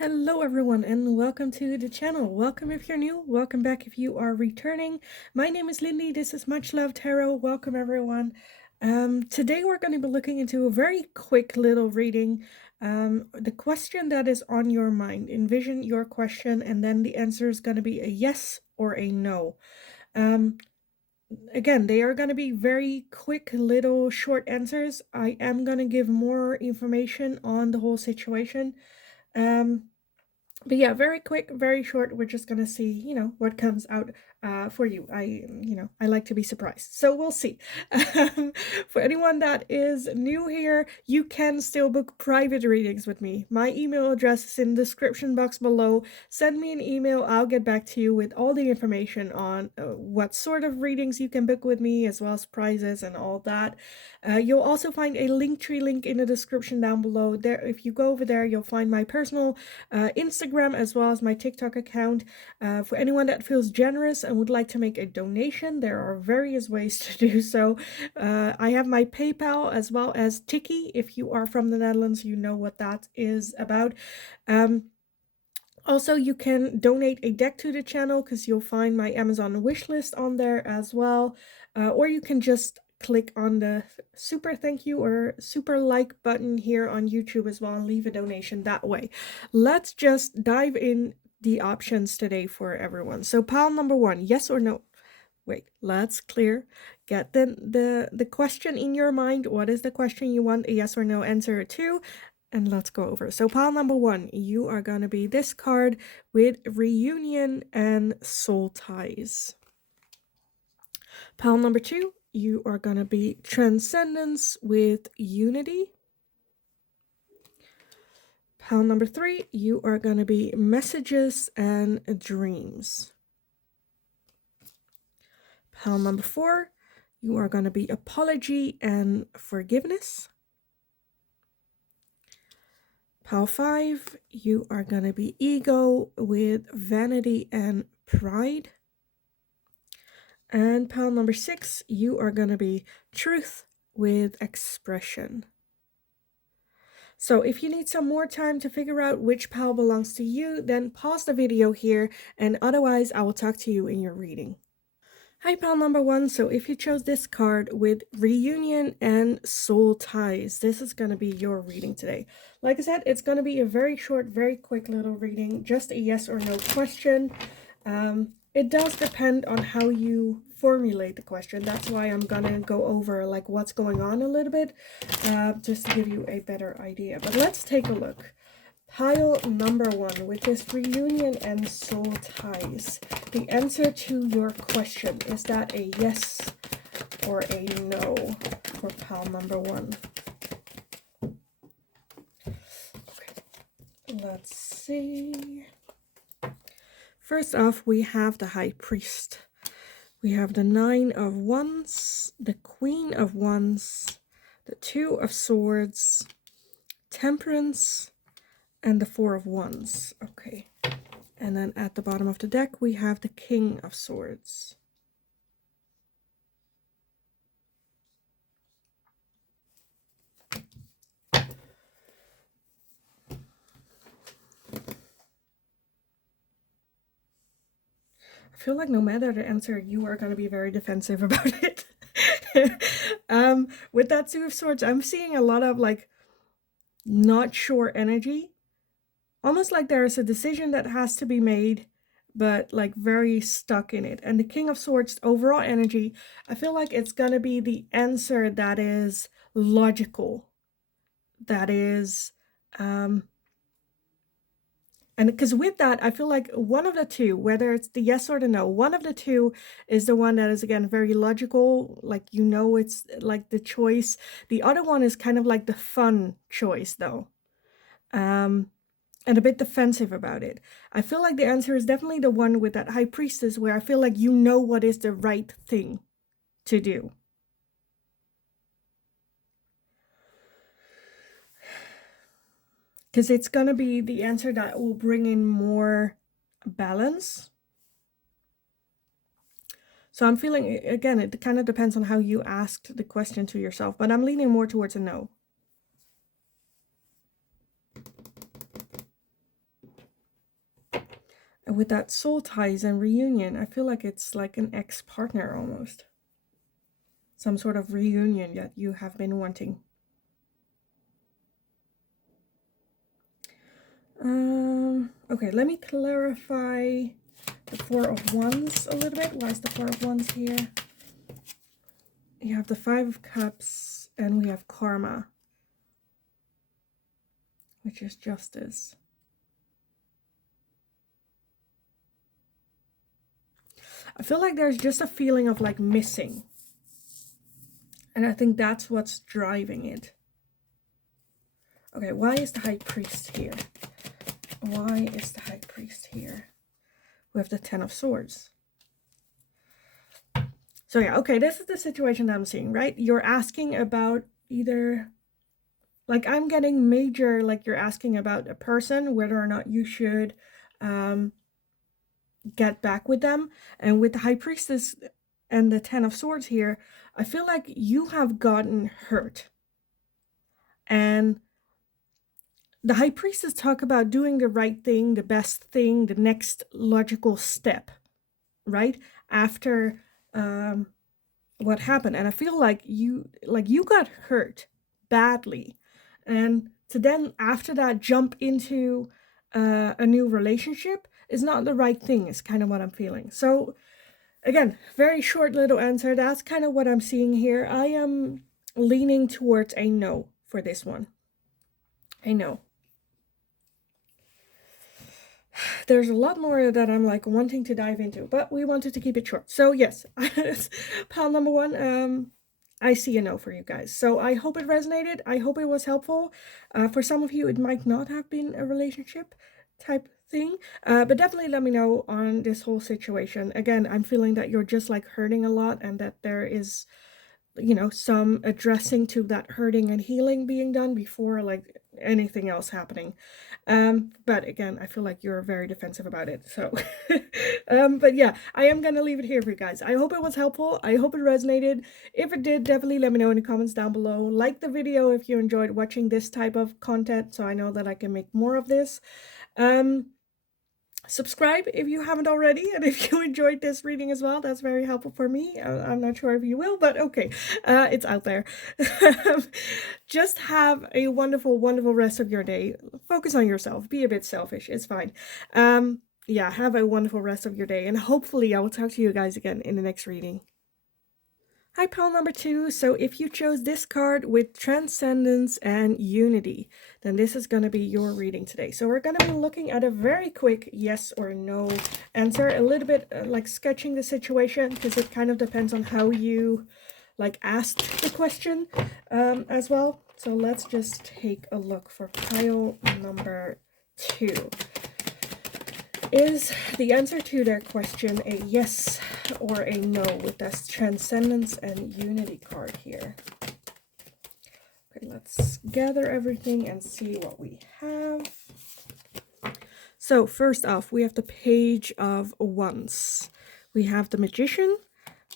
Hello everyone and welcome to the channel. Welcome if you're new, welcome back if you are returning. My name is Lindy, this is Much Love Tarot. Welcome everyone. Today we're going to be looking into a very quick little reading. The question that is on your mind. Envision your question and then the answer is going to be a yes or a no. Again, they are going to be very quick little short answers. I am going to give more information on the whole situation. But yeah, very quick, very short. We're just gonna see, what comes out for you. I like to be surprised, so we'll see. For anyone that is new here, you can still book private readings with me. My email address is in the description box below. Send me an email. I'll get back to you with all the information on what sort of readings you can book with me, as well as prizes and all that. You'll also find a Linktree link in the description down below. There, if you go over there, you'll find my personal Instagram as well as my TikTok account. For anyone that feels generous and would like to make a donation, there are various ways to do so. I have my PayPal as well as Tiki. If you are from the Netherlands, you know what that is about. Also, you can donate a deck to the channel because you'll find my Amazon wishlist on there as well. Or you can just click on the super thank you or super like button here on YouTube as well and leave a donation that way. Let's just dive in the options today for everyone. So pile number one, yes or no? Wait, let's get the question in your mind. What is the question you want a yes or no answer to? And let's go over. So pile number one, you are going to be this card with reunion and soul ties. Pile number two, you are going to be transcendence with unity. Pile number three, you are going to be messages and dreams. Pile number four, you are going to be apology and forgiveness. Pile five, you are going to be ego with vanity and pride. And pile number six, you are going to be truth with expression. So if you need some more time to figure out which pile belongs to you, then pause the video here, and otherwise I will talk to you in your reading. Hi, pile number one. So if you chose this card with reunion and soul ties, this is going to be your reading today. Like I said, it's going to be a very short, very quick little reading, just a yes or no question. It does depend on how you formulate the question. That's why I'm gonna go over like what's going on a little bit, just to give you a better idea. But let's take a look. Pile number one with this reunion and soul ties. The answer to your question, is that a yes or a no for pile number one? Okay, let's see. First off, we have the High Priest. We have the Nine of Wands, the Queen of Wands, the Two of Swords, Temperance, and the Four of Wands. Okay. And then at the bottom of the deck, we have the King of Swords. I feel like no matter the answer, you are going to be very defensive about it. With that Two of Swords, I'm seeing a lot of like not sure energy. Almost like there is a decision that has to be made, but like very stuck in it. And the King of Swords overall energy, I feel like it's going to be the answer that is logical. That is, and because with that, I feel like one of the two, whether it's the yes or the no, one of the two is the one that is, again, very logical. Like, it's like the choice. The other one is kind of like the fun choice, though. And a bit defensive about it. I feel like the answer is definitely the one with that High Priestess, where I feel like you know what is the right thing to do. Because it's going to be the answer that will bring in more balance. So I'm feeling, again, it kind of depends on how you asked the question to yourself, but I'm leaning more towards a no. And with that soul ties and reunion, I feel like it's like an ex-partner almost. Some sort of reunion that you have been wanting. Okay, let me clarify the Four of Wands a little bit. Why is the Four of Wands here? You have the Five of Cups, and we have Karma, which is justice. I feel like there's just a feeling of like missing. And I think that's what's driving it. Okay, why is the High Priest here? Why is the High Priest here? We have the Ten of Swords. So yeah, okay, this is the situation that I'm seeing, right? You're asking about either, like I'm getting major, like you're asking about a person, whether or not you should get back with them. And with the High Priestess and the Ten of Swords here, I feel like you have gotten hurt. And the High Priestess talk about doing the right thing, the best thing, the next logical step, right? After what happened. And I feel like you got hurt badly. And to then after that jump into a new relationship is not the right thing, is kind of what I'm feeling. So again, very short little answer. That's kind of what I'm seeing here. I am leaning towards a no for this one. A no. There's a lot more that I'm like wanting to dive into, but we wanted to keep it short. So yes, pile number one, I see a no for you guys. So I hope it resonated. I hope it was helpful. For some of you, it might not have been a relationship type thing, but definitely let me know on this whole situation. Again, I'm feeling that you're just like hurting a lot, and that there is, you know, some addressing to that hurting and healing being done before like anything else happening. But again, I feel like you're very defensive about it. So, but yeah, I am gonna leave it here for you guys. I hope it was helpful. I hope it resonated. If it did, definitely let me know in the comments down below. Like the video if you enjoyed watching this type of content, so I know that I can make more of this. Subscribe if you haven't already, and if you enjoyed this reading as well, that's very helpful for me. I'm not sure if you will, but okay, it's out there. Just have a wonderful, wonderful rest of your day. Focus on yourself. Be a bit selfish. It's fine. Yeah, have a wonderful rest of your day, and hopefully I will talk to you guys again in the next reading. Hi, pile number 2. So if you chose this card with Transcendence and Unity, then this is going to be your reading today. So we're going to be looking at a very quick yes or no answer, a little bit like sketching the situation, because it kind of depends on how you like asked the question as well. So let's just take a look for pile number 2. Is the answer to their question a yes or a no with this Transcendence and Unity card here? Okay, let's gather everything and see what we have. So first off, we have the Page of Wands. We have the Magician.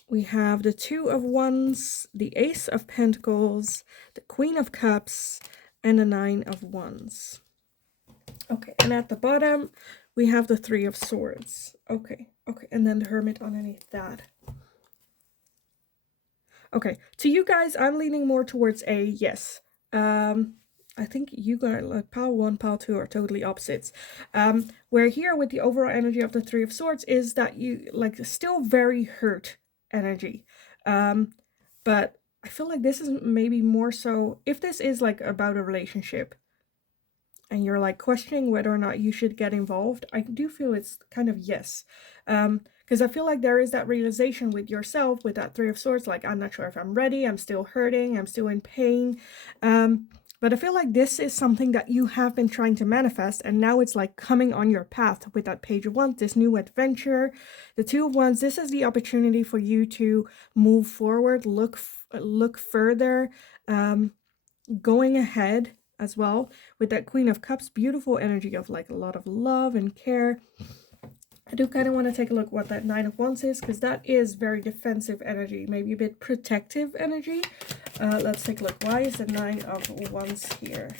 We have the Two of Wands, the Ace of Pentacles, the Queen of Cups, and the Nine of Wands. Okay, and at the bottom, we have the Three of Swords. Okay, and then the Hermit underneath that. Okay, to you guys, I'm leaning more towards a yes. I think you guys, like pile 1, pile 2 are totally opposites. Where here with the overall energy of the Three of Swords is that you, like, still very hurt energy. But I feel like this is maybe more so, if this is, like, about a relationship, and you're like questioning whether or not you should get involved, I do feel it's kind of yes. Because I feel like there is that realization with yourself with that Three of Swords, like, I'm not sure if I'm ready, I'm still hurting, I'm still in pain. But I feel like this is something that you have been trying to manifest, and now it's like coming on your path with that Page of Wands, this new adventure. The Two of Wands, this is the opportunity for you to move forward, look further, going ahead as well. With that Queen of Cups, beautiful energy of like a lot of love and care. I do kind of want to take a look what that Nine of Wands is, because that is very defensive energy, maybe a bit protective energy. Let's take a look. Why is the Nine of Wands here?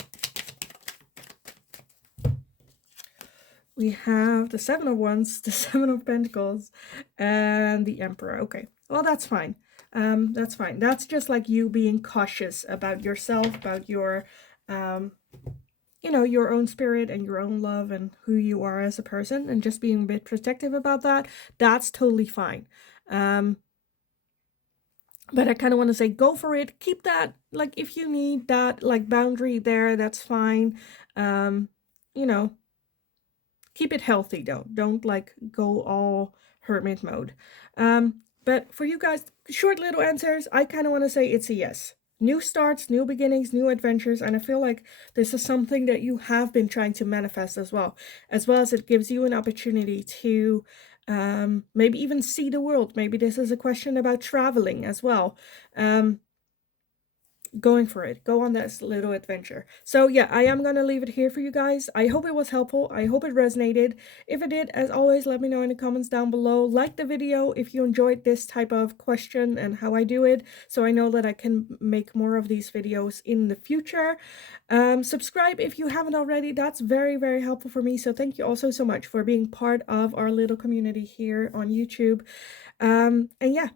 We have the Seven of Wands, the Seven of Pentacles, and the Emperor. Okay, well, that's fine. That's fine. That's just like you being cautious about yourself, about your, you know, your own spirit and your own love and who you are as a person, and just being a bit protective about that. That's totally fine. But I kind of want to say, go for it. Keep that, like, if you need that, like, boundary there, that's fine. You know, keep it healthy though. Don't like go all hermit mode. But for you guys, short little answers, I kind of want to say it's a yes. New starts, new beginnings, new adventures, and I feel like this is something that you have been trying to manifest as well as it gives you an opportunity to maybe even see the world. Maybe this is a question about traveling as well. Going for it. Go on this little adventure. So yeah, I am gonna leave it here for you guys. I hope it was helpful. I hope it resonated. If it did, as always, let me know in the comments down below. Like the video if you enjoyed this type of question and how I do it, so I know that I can make more of these videos in the future. Subscribe if you haven't already. That's very, very helpful for me. So thank you also so much for being part of our little community here on YouTube. And yeah,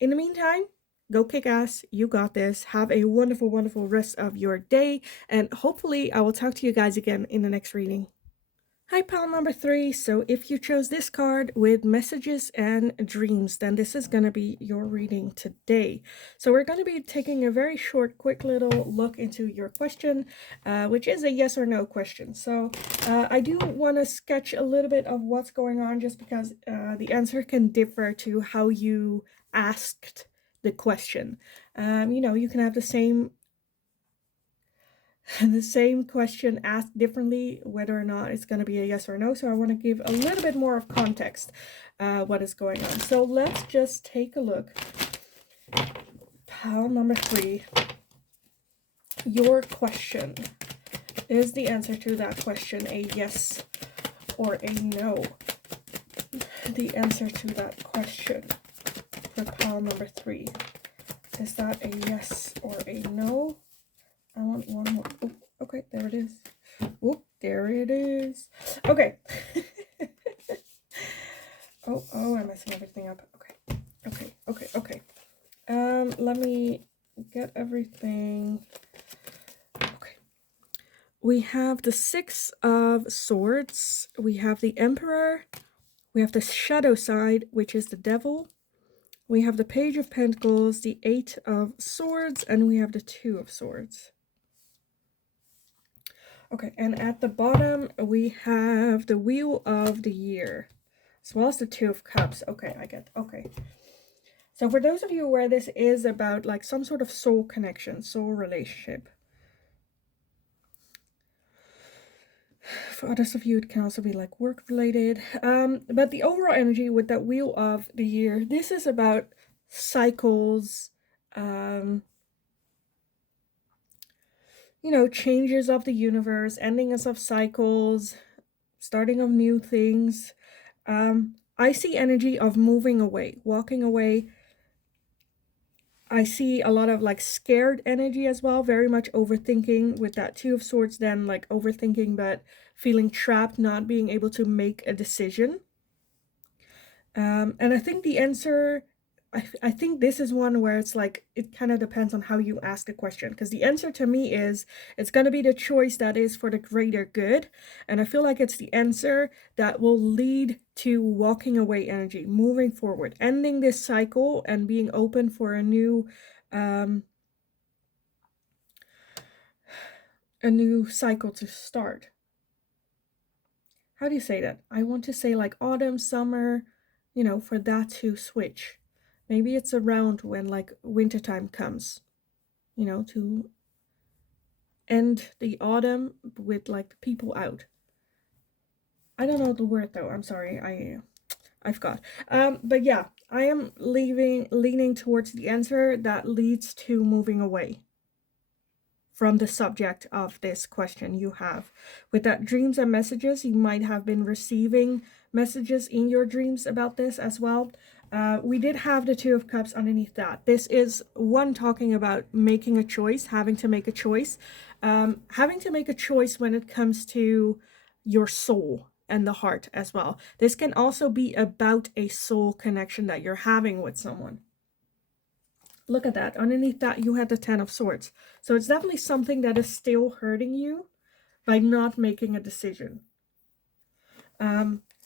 in the meantime, go kick ass. You got this. Have a wonderful, wonderful rest of your day. And hopefully I will talk to you guys again in the next reading. Hi, pile number 3. So if you chose this card with messages and dreams, then this is going to be your reading today. So we're going to be taking a very short, quick little look into your question, which is a yes or no question. So I do want to sketch a little bit of what's going on, just because the answer can differ to how you asked the question. You know, you can have the same question asked differently, whether or not it's going to be a yes or no. So I want to give a little bit more of context what is going on. So let's just take a look. Pile number 3, your question. Is the answer to that question a yes or a no? The answer to that question for pile number 3, is that a yes or a no? I want one more. Oh, okay, there it is. Oh, there it is. Okay. oh, I'm messing everything up. Okay. Let me get everything. Okay. We have the 6 of Swords. We have the Emperor. We have the shadow side, which is the Devil. We have the Page of Pentacles, the 8 of Swords, and we have the 2 of Swords. Okay, and at the bottom, we have the Wheel of the Year, as well as the 2 of Cups. Okay, I get, okay. So for those of you where this is about like some sort of soul connection, soul relationship. For others of you, it can also be like work related. But the overall energy with that Wheel of the Year, this is about cycles, you know, changes of the universe, endings of cycles, starting of new things. I see energy of moving away, walking away. I see a lot of like scared energy as well, very much overthinking with that 2 of Swords, then like overthinking but feeling trapped, not being able to make a decision. And I think the answer, I think this is one where it's like, it kind of depends on how you ask the question, because the answer to me is, it's going to be the choice that is for the greater good. And I feel like it's the answer that will lead to walking away energy, moving forward, ending this cycle and being open for a new cycle to start. How do you say that? I want to say like autumn, summer, you know, for that to switch. Maybe it's around when like wintertime comes, you know, to end the autumn with like people out. I don't know the word though. I'm sorry. I forgot. But yeah, I am leaning towards the answer that leads to moving away from the subject of this question you have. With that dreams and messages, you might have been receiving messages in your dreams about this as well. We did have the 2 of Cups underneath that. This is one talking about making a choice, having to make a choice. Having to make a choice when it comes to your soul and the heart as well. This can also be about a soul connection that you're having with someone. Look at that. Underneath that, you had the 10 of Swords. So it's definitely something that is still hurting you by not making a decision.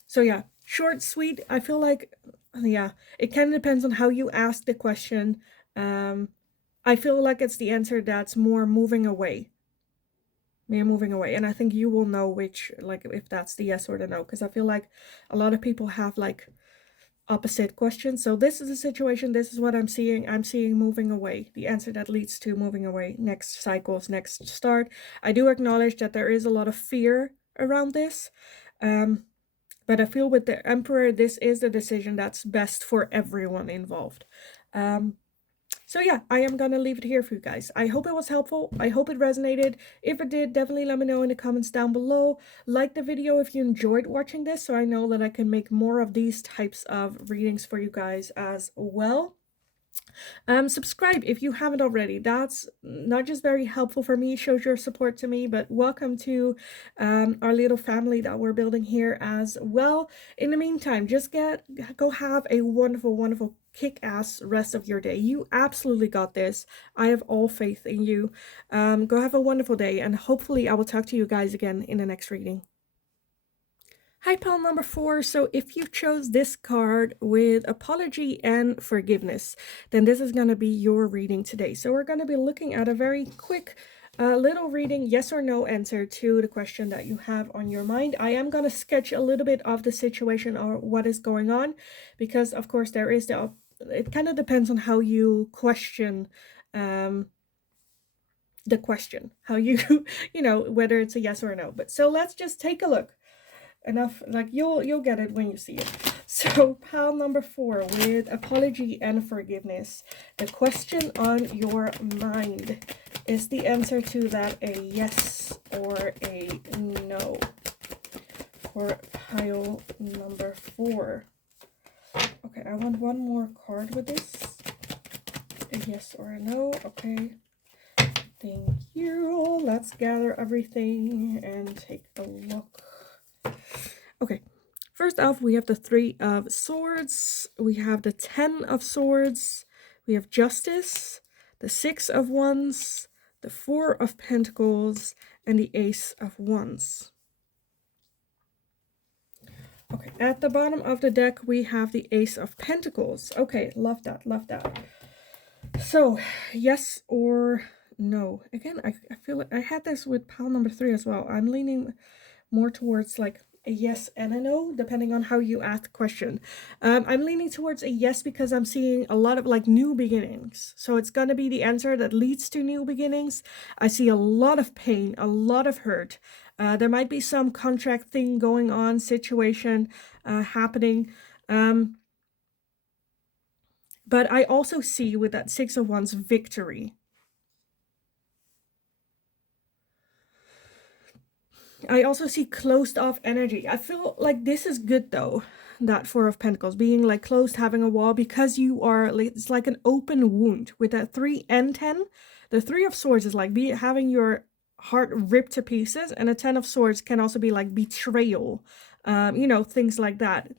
So yeah, short, sweet. I feel like, yeah, it kind of depends on how you ask the question. I feel like it's the answer that's more moving away. You're moving away. And I think you will know which, like, if that's the yes or the no. Because I feel like a lot of people have, like, opposite questions. So this is the situation. This is what I'm seeing. I'm seeing moving away. The answer that leads to moving away. Next cycles, next start. I do acknowledge that there is a lot of fear around this. But I feel with the Emperor, this is the decision that's best for everyone involved. So yeah, I am gonna leave it here for you guys. I hope it was helpful. I hope it resonated. If it did, definitely let me know in the comments down below. Like the video if you enjoyed watching this, so I know that I can make more of these types of readings for you guys as well. Subscribe if you haven't already. That's not just very helpful for me, shows your support to me, but welcome to our little family that we're building here as well. In the meantime, just go have a wonderful kick-ass rest of your day. You absolutely got this. I have all faith in you. Go have a wonderful day, and hopefully I will talk to you guys again in the next reading. Hi, pile number 4. So if you chose this card with apology and forgiveness, then this is going to be your reading today. So we're going to be looking at a very quick little reading, yes or no answer to the question that you have on your mind. I am going to sketch a little bit of the situation or what is going on, because of course there is it kind of depends on how you question the question, how you, whether it's a yes or a no. But so let's just take a look. Enough, like you'll get it when you see it. So pile number 4 with apology and forgiveness. The question on your mind, is the answer to that a yes or a no for pile number 4? Okay, I want one more card with this. A yes or a no. Okay, thank you. Let's gather everything and take a look. Okay, first off, we have the 3 of Swords, we have the 10 of Swords, we have Justice, the 6 of Wands, the 4 of Pentacles, and the Ace of Wands. Okay, at the bottom of the deck, we have the Ace of Pentacles. Okay, love that, love that. So, yes or no? Again, I feel like I had this with pile number 3 as well. I'm leaning more towards like a yes and a no, depending on how you ask the question. I'm leaning towards a yes because I'm seeing a lot of like new beginnings. So it's going to be the answer that leads to new beginnings. I see a lot of pain, a lot of hurt. There might be some contract thing going on, situation happening. But I also see with that 6 of Wands victory. I also see closed off energy. I feel like this is good though, that 4 of Pentacles, being like closed, having a wall, because you are, it's like an open wound with that 3 and 10. The 3 of Swords is like having your heart ripped to pieces, and a 10 of Swords can also be like betrayal, things like that.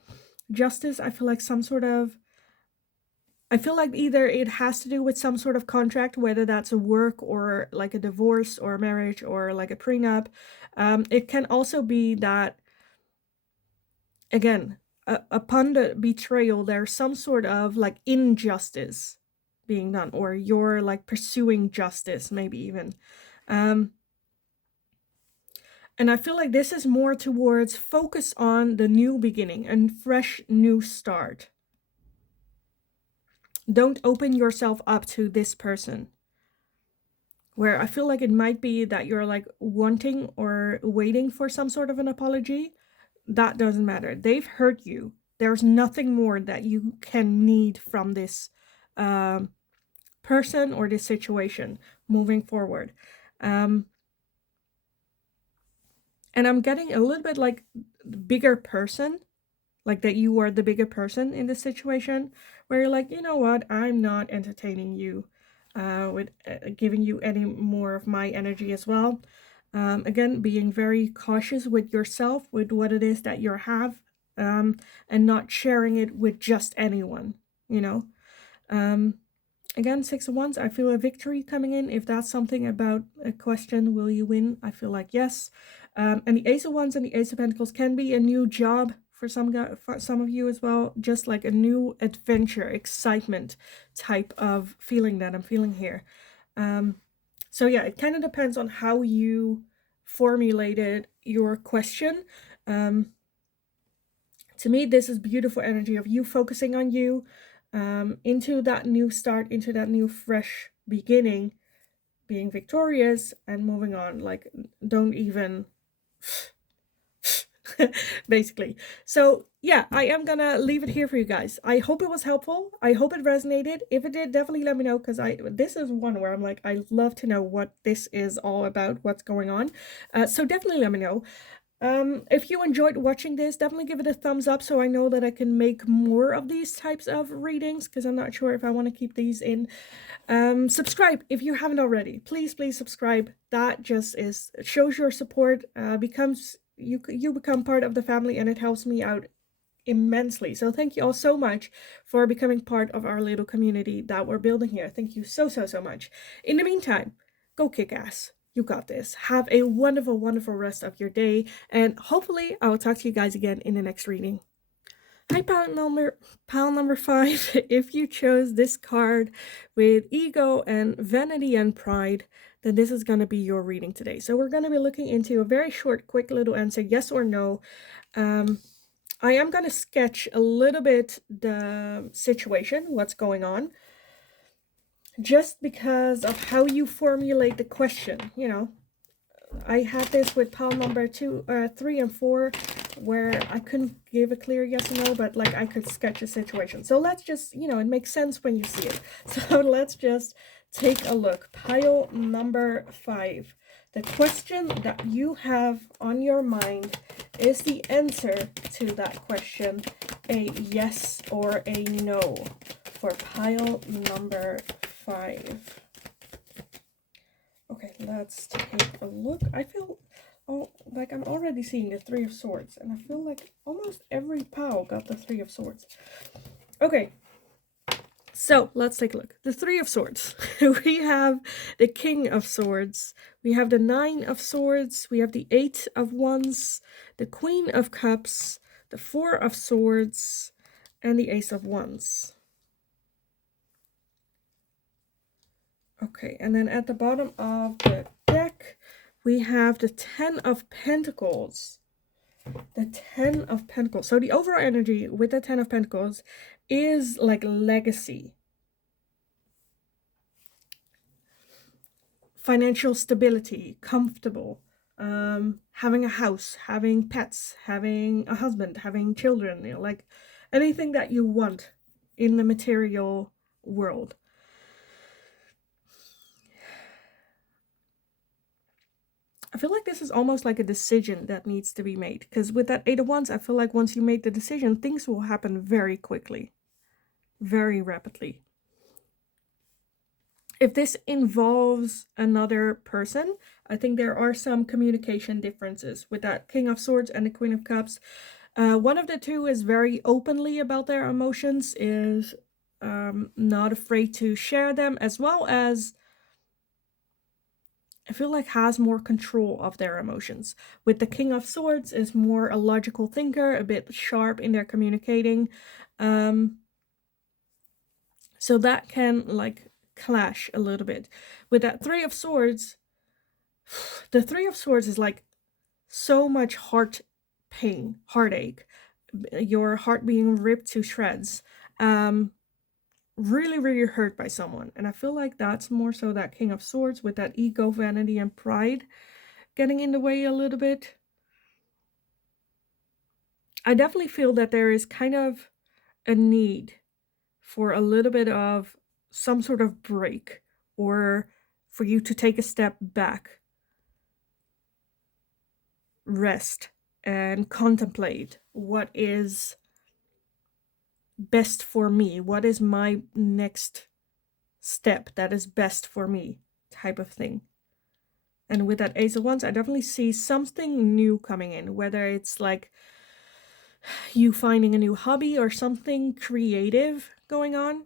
Justice, I feel like some sort of, I feel like either it has to do with some sort of contract, whether that's a work or like a divorce or a marriage or like a prenup. It can also be that, again, upon the betrayal, there's some sort of like injustice being done, or you're like pursuing justice, maybe even. And I feel like this is more towards focus on the new beginning and fresh new start. Don't open yourself up to this person. Where I feel like it might be that you're like wanting or waiting for some sort of an apology. That doesn't matter. They've hurt you. There's nothing more that you can need from this person or this situation moving forward. And I'm getting a little bit like bigger person, like that you are the bigger person in this situation, where you're like, you know what, I'm not entertaining you with giving you any more of my energy as well. Again, being very cautious with yourself, with what it is that you have, and not sharing it with just anyone, you know. Um, Again, Six of Wands, I feel a victory coming in. If that's something about a question, will you win? I feel like yes. And the Ace of Wands and the Ace of Pentacles can be a new job for some of you as well. Just like a new adventure, excitement type of feeling that I'm feeling here. So yeah, it kind of depends on how you formulated your question. To me, this is beautiful energy of you focusing on you, into that new start, into that new fresh beginning, being victorious and moving on. Like, don't even basically. So yeah, I am gonna leave it here for you guys. I hope it was helpful. I hope it resonated. If it did, definitely let me know, because this is one where I'm like, I love to know what this is all about, what's going on. So definitely let me know. If you enjoyed watching this, definitely give it a thumbs up so I know that I can make more of these types of readings, because I'm not sure if I want to keep these in. Subscribe if you haven't already. Please subscribe. That just shows your support, becomes you become part of the family, and it helps me out immensely. So thank you all so much for becoming part of our little community that we're building here. Thank you so much. In the meantime, go kick ass. You got this. Have a wonderful rest of your day, and hopefully I will talk to you guys again in the next reading. Hi, pile number 5. If you chose this card with ego and vanity and pride, then this is going to be your reading today. So we're going to be looking into a very short, quick little answer, yes or no. I am going to sketch a little bit the situation, what's going on, just because of how you formulate the question. You know, I had this with pile number 3 and 4, where I couldn't give a clear yes or no, but like I could sketch a situation. So let's just, you know, it makes sense when you see it. So let's just take a look. Pile number 5. The question that you have on your mind, is the answer to that question a yes or a no for pile number 5? Okay, let's take a look. I feel like I'm already seeing the Three of Swords, and I feel like almost every pile got the Three of Swords. Okay, so let's take a look. The Three of Swords. We have the King of Swords. We have the Nine of Swords. We have the Eight of Wands, the Queen of Cups, the Four of Swords, and the Ace of Wands. Okay, and then at the bottom of the deck, we have the Ten of Pentacles. The Ten of Pentacles. So the overall energy with the Ten of Pentacles is like legacy, financial stability, comfortable, having a house, having pets, having a husband, having children, you know, like anything that you want in the material world. I feel like this is almost like a decision that needs to be made, because with that Eight of Wands, I feel like once you make the decision, things will happen very quickly, very rapidly. If this involves another person, I think there are some communication differences with that King of Swords and the Queen of Cups. One of the two is very openly about their emotions, is not afraid to share them, as well as I feel like has more control of their emotions. With the King of Swords is more a logical thinker, a bit sharp in their communicating. So that can like clash a little bit. With that Three of Swords, the Three of Swords is like so much heart pain, heartache, your heart being ripped to shreds. Really hurt by someone. And I feel like that's more so that King of Swords with that ego, vanity, and pride getting in the way a little bit. I definitely feel that there is kind of a need for a little bit of some sort of break, or for you to take a step back, rest, and contemplate what is best for me, what is my next step that is best for me, type of thing. And with that Ace of Wands, I definitely see something new coming in, whether it's like you finding a new hobby or something creative going on.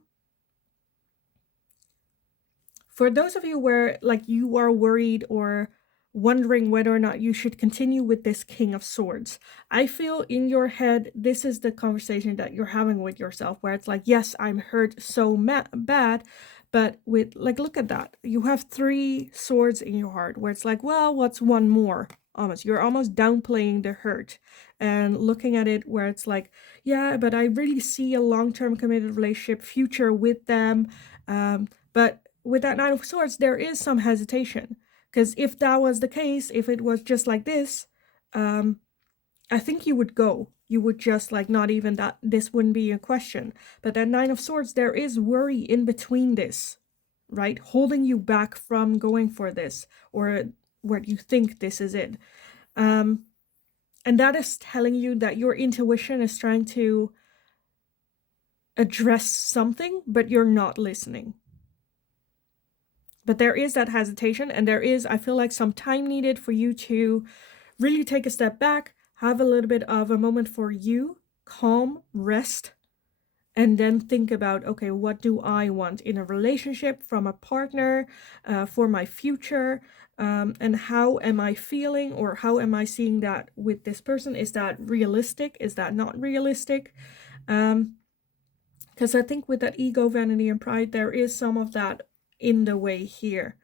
For those of you where like you are worried or wondering whether or not you should continue with this King of Swords, I feel in your head this is the conversation that you're having with yourself, where it's like, yes, I'm hurt so bad, but with like, look at that, you have 3 swords in your heart, where it's like, well, what's one more? Almost, you're almost downplaying the hurt and looking at it where it's like, yeah, but I really see a long-term committed relationship future with them. But with that Nine of Swords, there is some hesitation. Because if that was the case, if it was just like this, I think you would go. You would just like not even that, this wouldn't be a question. But that Nine of Swords, there is worry in between this, right? Holding you back from going for this, or where you think this is it. And that is telling you that your intuition is trying to address something, but you're not listening. But there is that hesitation, and there is, I feel like, some time needed for you to really take a step back, have a little bit of a moment for you, calm, rest, and then think about, okay, what do I want in a relationship, from a partner, for my future, and how am I feeling, or how am I seeing that with this person? Is that realistic? Is that not realistic? Because I think with that ego, vanity, and pride, there is some of that in the way here.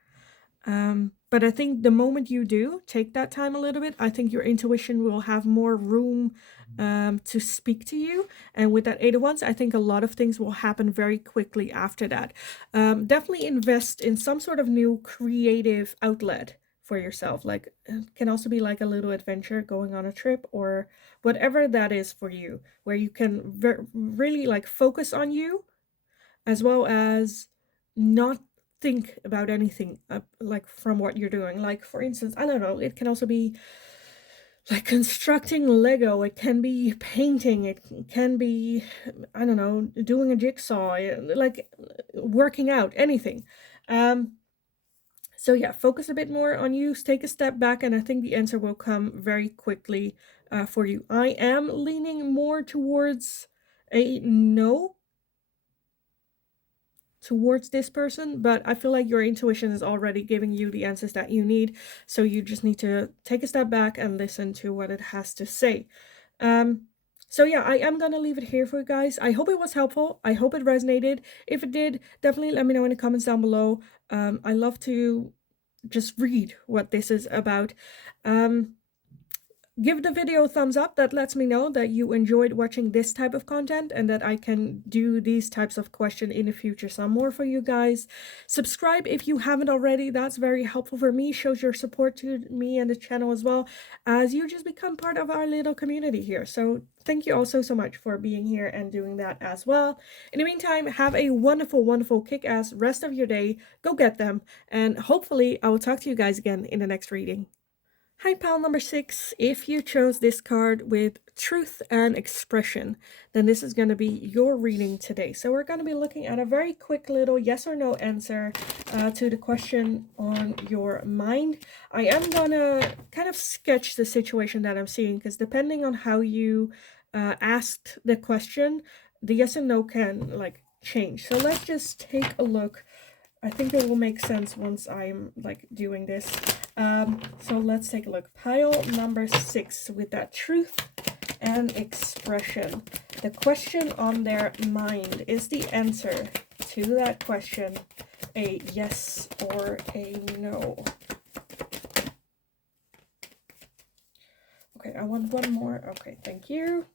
But I think the moment you do take that time a little bit, I think your intuition will have more room to speak to you. And with that Eight of Wands, I think a lot of things will happen very quickly after that. Definitely invest in some sort of new creative outlet for yourself. Like, it can also be like a little adventure, going on a trip, or whatever that is for you, where you can really like focus on you, as well as not think about anything like from what you're doing. Like, for instance, I don't know, it can also be like constructing Lego, it can be painting, it can be, I don't know, doing a jigsaw, like working out, anything. So yeah, focus a bit more on you, take a step back, and I think the answer will come very quickly for you. I am leaning more towards a no towards this person, but I feel like your intuition is already giving you the answers that you need, so you just need to take a step back and listen to what it has to say. So yeah, I am gonna leave it here for you guys. I hope it was helpful. I hope it resonated. If it did, definitely let me know in the comments down below. I love to just read what this is about. Give the video a thumbs up. That lets me know that you enjoyed watching this type of content, and that I can do these types of questions in the future some more for you guys. Subscribe if you haven't already. That's very helpful for me, shows your support to me and the channel, as well as you just become part of our little community here. So thank you also so much for being here and doing that as well. In the meantime, have a wonderful, wonderful, kick-ass rest of your day. Go get them, and hopefully I will talk to you guys again in the next reading. Hi, pal number 6. If you chose this card with truth and expression, then this is going to be your reading today. So we're going to be looking at a very quick little yes or no answer to the question on your mind. I am going to kind of sketch the situation that I'm seeing, because depending on how you asked the question, the yes and no can like change. So let's just take a look. I think it will make sense once I'm like doing this. So let's take a look. Pile number 6 with that truth and expression. The question on their mind, is the answer to that question a yes or a no? Okay, I want one more. Okay, thank you.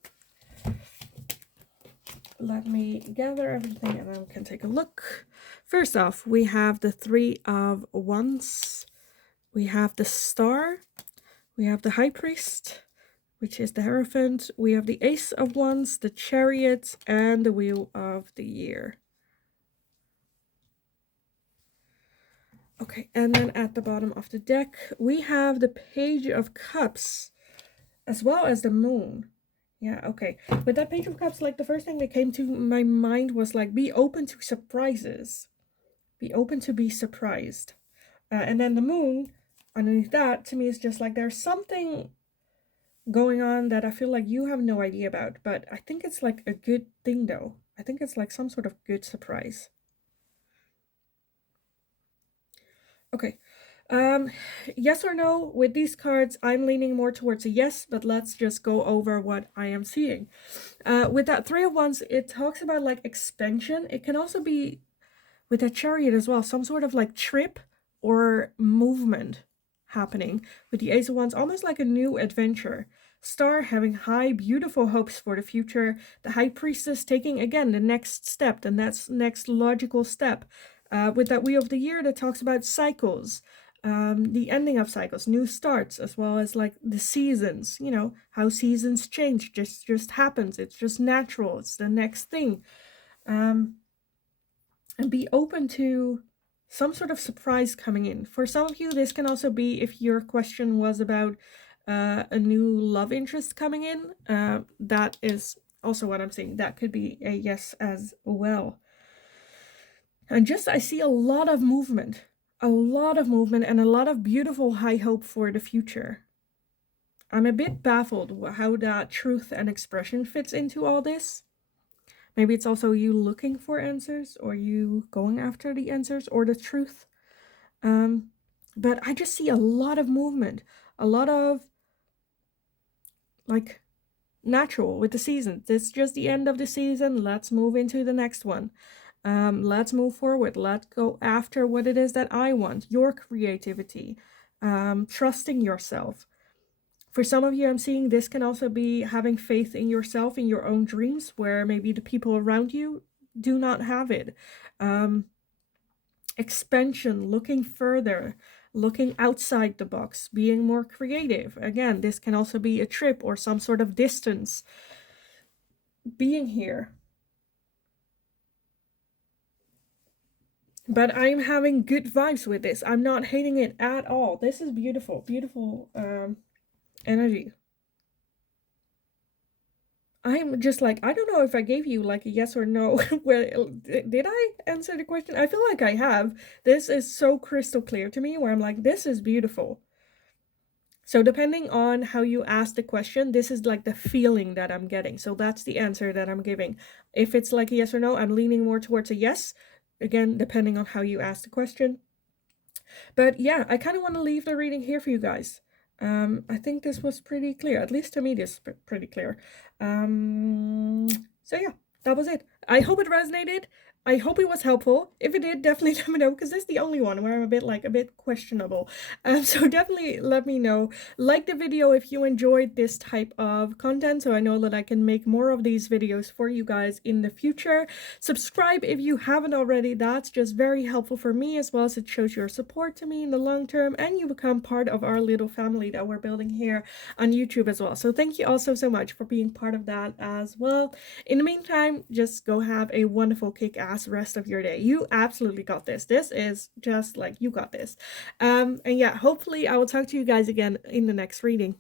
Let me gather everything and then we can take a look. First off, we have the 3 of Wands. We have the Star. We have the High Priest, which is the Hierophant. We have the Ace of Wands, the Chariot, and the Wheel of the Year. Okay, and then at the bottom of the deck, we have the Page of Cups, as well as the Moon. Yeah, okay. With that Page of Cups, like, the first thing that came to my mind was, like, be open to surprises. Be open to be surprised. And then the Moon, underneath that, to me, is just like there's something going on that I feel like you have no idea about, but I think it's like a good thing though. I think it's like some sort of good surprise. Okay. Um, yes or no? With these cards, I'm leaning more towards a yes, but let's just go over what I am seeing. With that Three of Wands, it talks about like expansion. It can also be with a Chariot as well, some sort of like trip or movement happening. With the Ace of Wands, almost like a new adventure. Star having high, beautiful hopes for the future. The High Priestess taking, again, the next step, the next logical step. With that Wheel of the Year that talks about cycles, the ending of cycles, new starts, as well as like the seasons, you know, how seasons change, just happens. It's just natural. It's the next thing. And be open to some sort of surprise coming in. For some of you, this can also be if your question was about a new love interest coming in. That is also what I'm seeing. That could be a yes as well. And just, I see a lot of movement, and a lot of beautiful high hope for the future. I'm a bit baffled how that truth and expression fits into all this. Maybe it's also you looking for answers, or you going after the answers or the truth. But I just see a lot of movement, a lot of like natural with the season. It's just the end of the season. Let's move into the next one. Let's move forward. Let's go after what it is that I want. Your creativity, trusting yourself. For some of you, I'm seeing this can also be having faith in yourself, in your own dreams, where maybe the people around you do not have it. Expansion, looking further, looking outside the box, being more creative. Again, this can also be a trip or some sort of distance. Being here. But I'm having good vibes with this. I'm not hating it at all. This is beautiful, beautiful energy. I'm just like, I don't know if I gave you like a yes or no. Well, did I answer the question? I feel like I have. This is so crystal clear to me where I'm like, this is beautiful. So depending on how you ask the question, this is like the feeling that I'm getting. So that's the answer that I'm giving. If it's like a yes or no, I'm leaning more towards a yes. Again, depending on how you ask the question. But yeah, I kind of want to leave the reading here for you guys. I think this was pretty clear. At least to me, this is pretty clear. So yeah, that was it. I hope it resonated. I hope it was helpful. If it did, definitely let me know, because this is the only one where I'm a bit questionable. So definitely let me know. Like the video if you enjoyed this type of content, so I know that I can make more of these videos for you guys in the future. Subscribe if you haven't already. That's just very helpful for me, as well as it shows your support to me in the long term, and you become part of our little family that we're building here on YouTube as well. So thank you all so much for being part of that as well. In the meantime, just go have a wonderful kick-ass rest of your day. You absolutely got this. This is just like, you got this. And yeah, hopefully I will talk to you guys again in the next reading.